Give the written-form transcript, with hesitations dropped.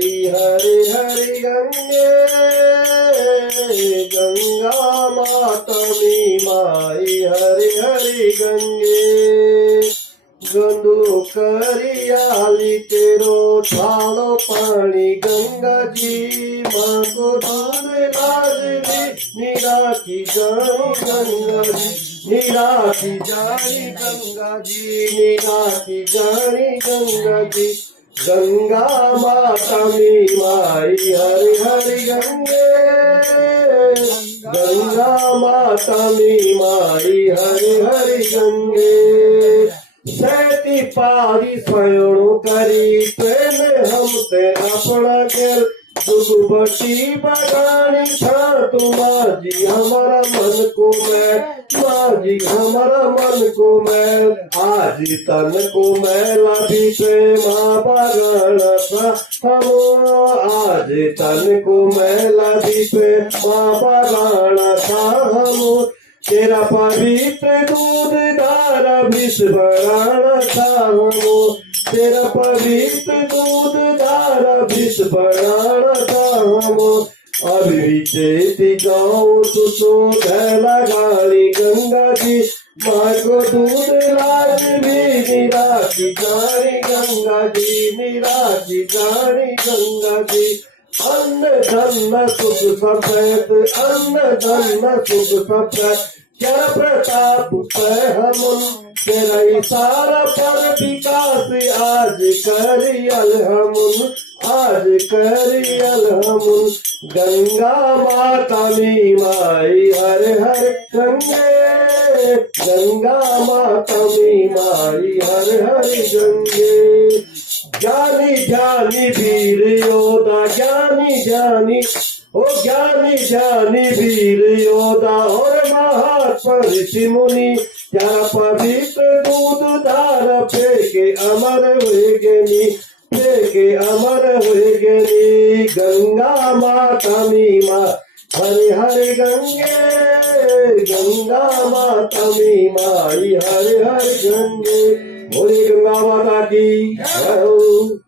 माई हरि हरि गंगे गंगा मातमी माई हरि हरि गंगे गंदू करियाली तेरो थालो पानी गंगा जी माँ को दूध लाजमी निराखी जानी गंगा जी निराखी जानी गंगा जी निराखी जानी गंगा जी गंगा माता मी माई हरि हरि गंगे गंगा माता मी माई हरि हरि गंगे सहती पारी स्वयं करी प्रेम हमसे अपना गेल दुबटी बगानी था तू माजी हमारा मन को मैं माजी हमारा मन को मैं आज तन को मैला भी प्रेमा बगाना था हम आज तन को मैला भी प्रेमा बगाना था हम तेरा पवित्र दूध धारा विष बराना था हम तेरा पवित्र दूध धारा विष बराना था हम अभी चेती गाँव तुझो धैला गाली गंगा जी माँ को दूध लाज भी निराखी गानी गंगा जी निराखी गानी गंगा जी अन्न धन सुख सफेद अन्न धन सुख सफेद क्या प्रताप है हम तेरा इशारा पर विकास आज करियल हम आज करियल हम गंगा माता मी माई हर हर गंगे गंगा माता मी माई हर हर गंगे ज्ञानी ज्ञानी वीर योदा ज्ञानी ज्ञानी ओ ज्ञानी ज्ञानी वीर योदा और महात्मा ऋषि मुनि क्या पवित्र दूध धारा फेंके अमर हुए गेनी फेंके अमर हुए गेनी गंगा माता मी माँ हरि हरि गंगे गंगा माता मी माई हरि हरि गंगे बोली गंगा माता की जय हो।